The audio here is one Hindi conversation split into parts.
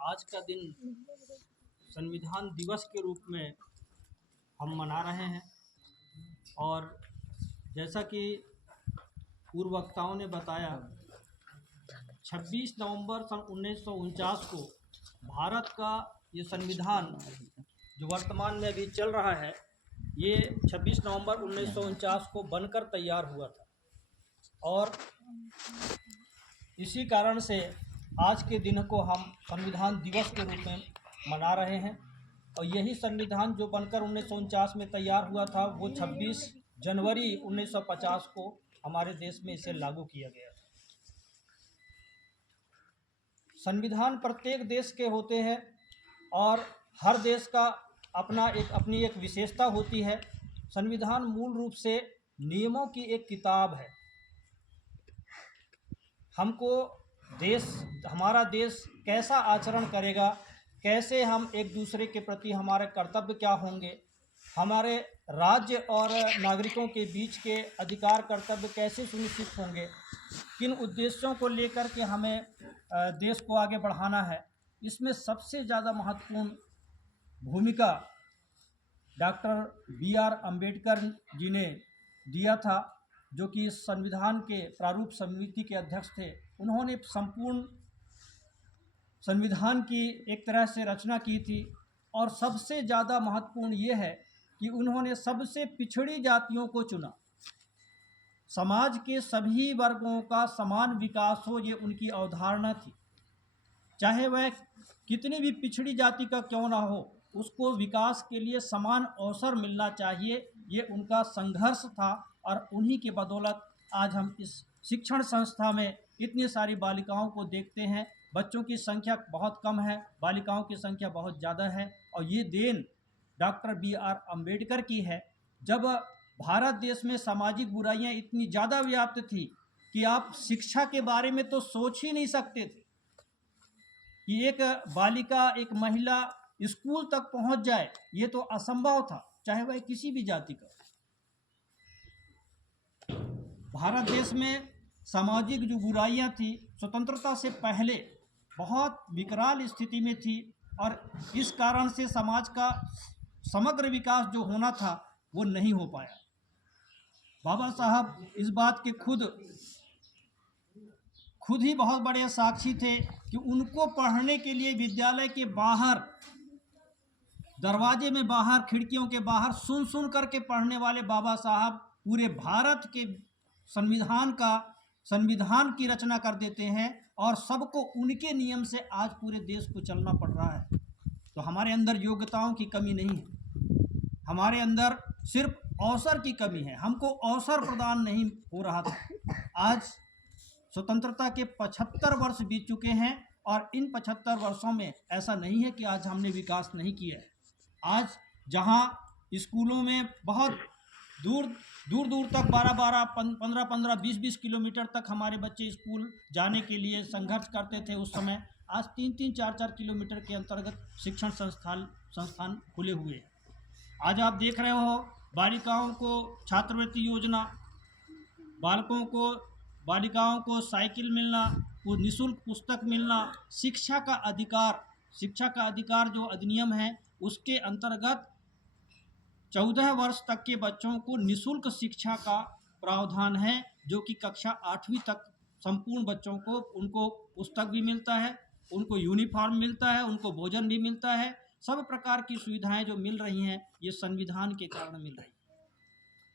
आज का दिन संविधान दिवस के रूप में हम मना रहे हैं। और जैसा कि पूर्व वक्ताओं ने बताया, 26 नवंबर सन 1949 को भारत का ये संविधान जो वर्तमान में अभी चल रहा है, ये 26 नवंबर 1949 को बनकर तैयार हुआ था। और इसी कारण से आज के दिन को हम संविधान दिवस के रूप में मना रहे हैं। और यही संविधान जो बनकर 1949 में तैयार हुआ था, वो 26 जनवरी 1950 को हमारे देश में इसे लागू किया गया था। संविधान प्रत्येक देश के होते हैं और हर देश का अपनी एक विशेषता होती है। संविधान मूल रूप से नियमों की एक किताब है। हमको हमारा देश कैसा आचरण करेगा, कैसे हम एक दूसरे के प्रति हमारे कर्तव्य क्या होंगे, हमारे राज्य और नागरिकों के बीच के अधिकार कर्तव्य कैसे सुनिश्चित होंगे, किन उद्देश्यों को लेकर के हमें देश को आगे बढ़ाना है, इसमें सबसे ज़्यादा महत्वपूर्ण भूमिका डॉक्टर बी.आर. अम्बेडकर जी ने दिया था, जो कि इस संविधान के प्रारूप समिति के अध्यक्ष थे। उन्होंने संपूर्ण संविधान की एक तरह से रचना की थी। और सबसे ज़्यादा महत्वपूर्ण ये है कि उन्होंने सबसे पिछड़ी जातियों को चुना। समाज के सभी वर्गों का समान विकास हो, ये उनकी अवधारणा थी। चाहे वह कितनी भी पिछड़ी जाति का क्यों ना हो, उसको विकास के लिए समान अवसर मिलना चाहिए, ये उनका संघर्ष था। और उन्हीं की बदौलत आज हम इस शिक्षण संस्था में इतनी सारी बालिकाओं को देखते हैं। बच्चों की संख्या बहुत कम है, बालिकाओं की संख्या बहुत ज़्यादा है। और ये देन डॉक्टर बी.आर. अम्बेडकर की है। जब भारत देश में सामाजिक बुराइयां इतनी ज़्यादा व्याप्त थी कि आप शिक्षा के बारे में तो सोच ही नहीं सकते थे कि एक बालिका, एक महिला स्कूल तक पहुंच जाए, ये तो असंभव था, चाहे वह किसी भी जाति का। भारत देश में सामाजिक जो बुराइयां थी, स्वतंत्रता से पहले बहुत विकराल स्थिति में थी। और इस कारण से समाज का समग्र विकास जो होना था, वो नहीं हो पाया। बाबा साहब इस बात के खुद ही बहुत बड़े साक्षी थे कि उनको पढ़ने के लिए विद्यालय के बाहर, दरवाजे में बाहर, खिड़कियों के बाहर सुन करके पढ़ने वाले बाबा साहब पूरे भारत के संविधान की रचना कर देते हैं। और सबको उनके नियम से आज पूरे देश को चलना पड़ रहा है। तो हमारे अंदर योग्यताओं की कमी नहीं है, हमारे अंदर सिर्फ अवसर की कमी है। हमको अवसर प्रदान नहीं हो रहा था। आज स्वतंत्रता के 75 वर्ष बीत चुके हैं और इन 75 वर्षों में ऐसा नहीं है कि आज हमने विकास नहीं किया है। आज जहां स्कूलों में बहुत दूर तक 12-12, 15-15, 20-20 किलोमीटर तक हमारे बच्चे स्कूल जाने के लिए संघर्ष करते थे उस समय, आज 3-3, 4-4 किलोमीटर के अंतर्गत शिक्षण संस्थान खुले हुए हैं। आज आप देख रहे हो बालिकाओं को छात्रवृत्ति योजना, बालिकाओं को साइकिल मिलना, वो निःशुल्क पुस्तक मिलना, शिक्षा का अधिकार जो अधिनियम है, उसके अंतर्गत 14 वर्ष तक के बच्चों को निःशुल्क शिक्षा का प्रावधान है, जो कि कक्षा 8वीं तक संपूर्ण बच्चों को उनको पुस्तक भी मिलता है, उनको यूनिफॉर्म मिलता है, उनको भोजन भी मिलता है। सब प्रकार की सुविधाएं जो मिल रही हैं, ये संविधान के कारण मिल रही है।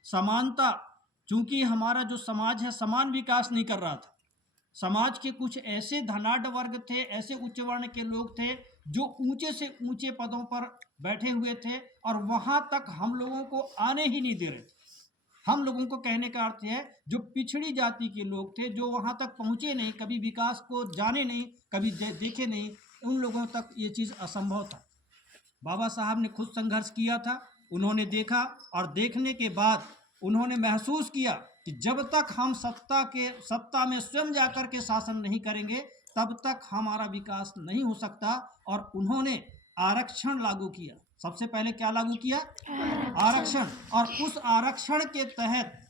समानता, चूंकि हमारा जो समाज है समान विकास नहीं कर रहा था। समाज के कुछ ऐसे धनाढ़ वर्ग थे, ऐसे उच्च वर्ण के लोग थे जो ऊंचे से ऊंचे पदों पर बैठे हुए थे और वहां तक हम लोगों को आने ही नहीं दे रहे थे। हम लोगों को कहने का अर्थ है जो पिछड़ी जाति के लोग थे, जो वहां तक पहुंचे नहीं, कभी विकास को जाने नहीं, कभी देखे नहीं, उन लोगों तक ये चीज़ असंभव था। बाबा साहब ने खुद संघर्ष किया था। उन्होंने देखा और देखने के बाद उन्होंने महसूस किया कि जब तक हम सत्ता में स्वयं जाकर के शासन नहीं करेंगे, तब तक हमारा विकास नहीं हो सकता। और उन्होंने आरक्षण लागू किया। सबसे पहले क्या लागू किया? आरक्षण। और उस आरक्षण के तहत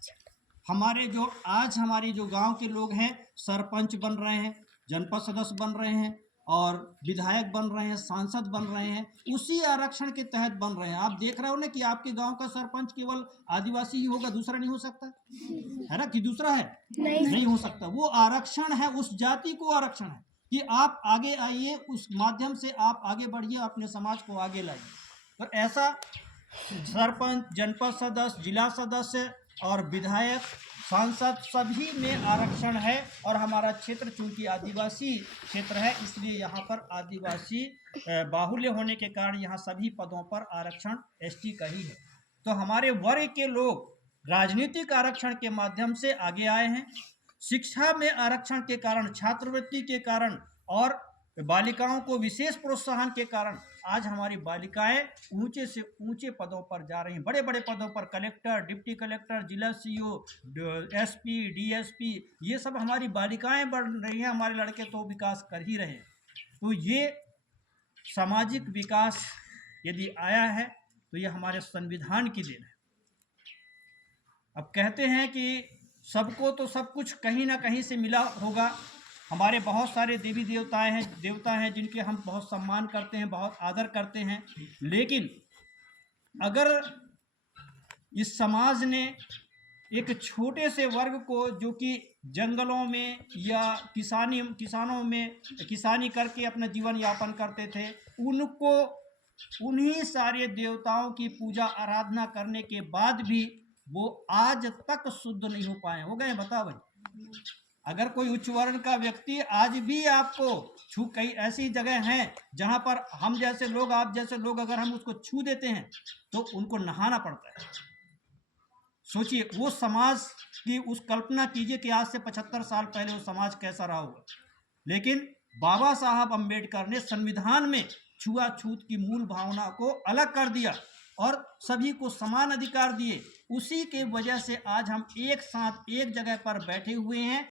हमारे जो गांव के लोग हैं, सरपंच बन रहे हैं, जनपद सदस्य बन रहे हैं, और विधायक बन रहे हैं, सांसद बन रहे हैं, उसी आरक्षण के तहत बन रहे हैं। आप देख रहे हो ना कि आपके गांव का सरपंच केवल आदिवासी ही होगा, दूसरा नहीं हो सकता है ना, कि दूसरा है, नहीं हो सकता। वो आरक्षण है, उस जाति को आरक्षण है कि आप आगे आइए, उस माध्यम से आप आगे बढ़िए, अपने समाज को आगे लाइए। तो ऐसा सरपंच, जनपद सदस्य, जिला सदस्य और विधायक, सांसद सभी में आरक्षण है। और हमारा क्षेत्र चूंकि आदिवासी क्षेत्र है, इसलिए यहाँ पर आदिवासी बाहुल्य होने के कारण यहाँ सभी पदों पर आरक्षण एसटी का ही है। तो हमारे वर्ग के लोग राजनीतिक आरक्षण के माध्यम से आगे आए हैं। शिक्षा में आरक्षण के कारण, छात्रवृत्ति के कारण और बालिकाओं को विशेष प्रोत्साहन के कारण आज हमारी बालिकाएं ऊंचे से ऊंचे पदों पर जा रही हैं, बड़े बड़े पदों पर, कलेक्टर, डिप्टी कलेक्टर, जिला सीओ, एसपी, डीएसपी, ये सब हमारी बालिकाएं बढ़ रही हैं। हमारे लड़के तो विकास कर ही रहे हैं। तो ये सामाजिक विकास यदि आया है तो ये हमारे संविधान की देन है। अब कहते हैं कि सबको तो सब कुछ कहीं ना कहीं से मिला होगा। हमारे बहुत सारे देवी देवता हैं जिनके हम बहुत सम्मान करते हैं, बहुत आदर करते हैं। लेकिन अगर इस समाज ने एक छोटे से वर्ग को, जो कि जंगलों में या किसानों में किसानी करके अपना जीवन यापन करते थे, उनको उन्हीं सारे देवताओं की पूजा आराधना करने के बाद भी वो आज तक शुद्ध नहीं हो पाए। हो गए, बताओ भाई। अगर कोई उच्च वर्ण का व्यक्ति आज भी आपको कई ऐसी जगह हैं जहां पर हम जैसे लोग, आप जैसे लोग, अगर हम उसको छू देते हैं तो उनको नहाना पड़ता है। सोचिए, वो समाज की उस कल्पना कीजिए कि आज से 75 साल पहले वो समाज कैसा रहा होगा। लेकिन बाबा साहब अम्बेडकर ने संविधान में छुआछूत की मूल भावना को अलग कर दिया और सभी को समान अधिकार दिए। उसी के वजह से आज हम एक साथ एक जगह पर बैठे हुए हैं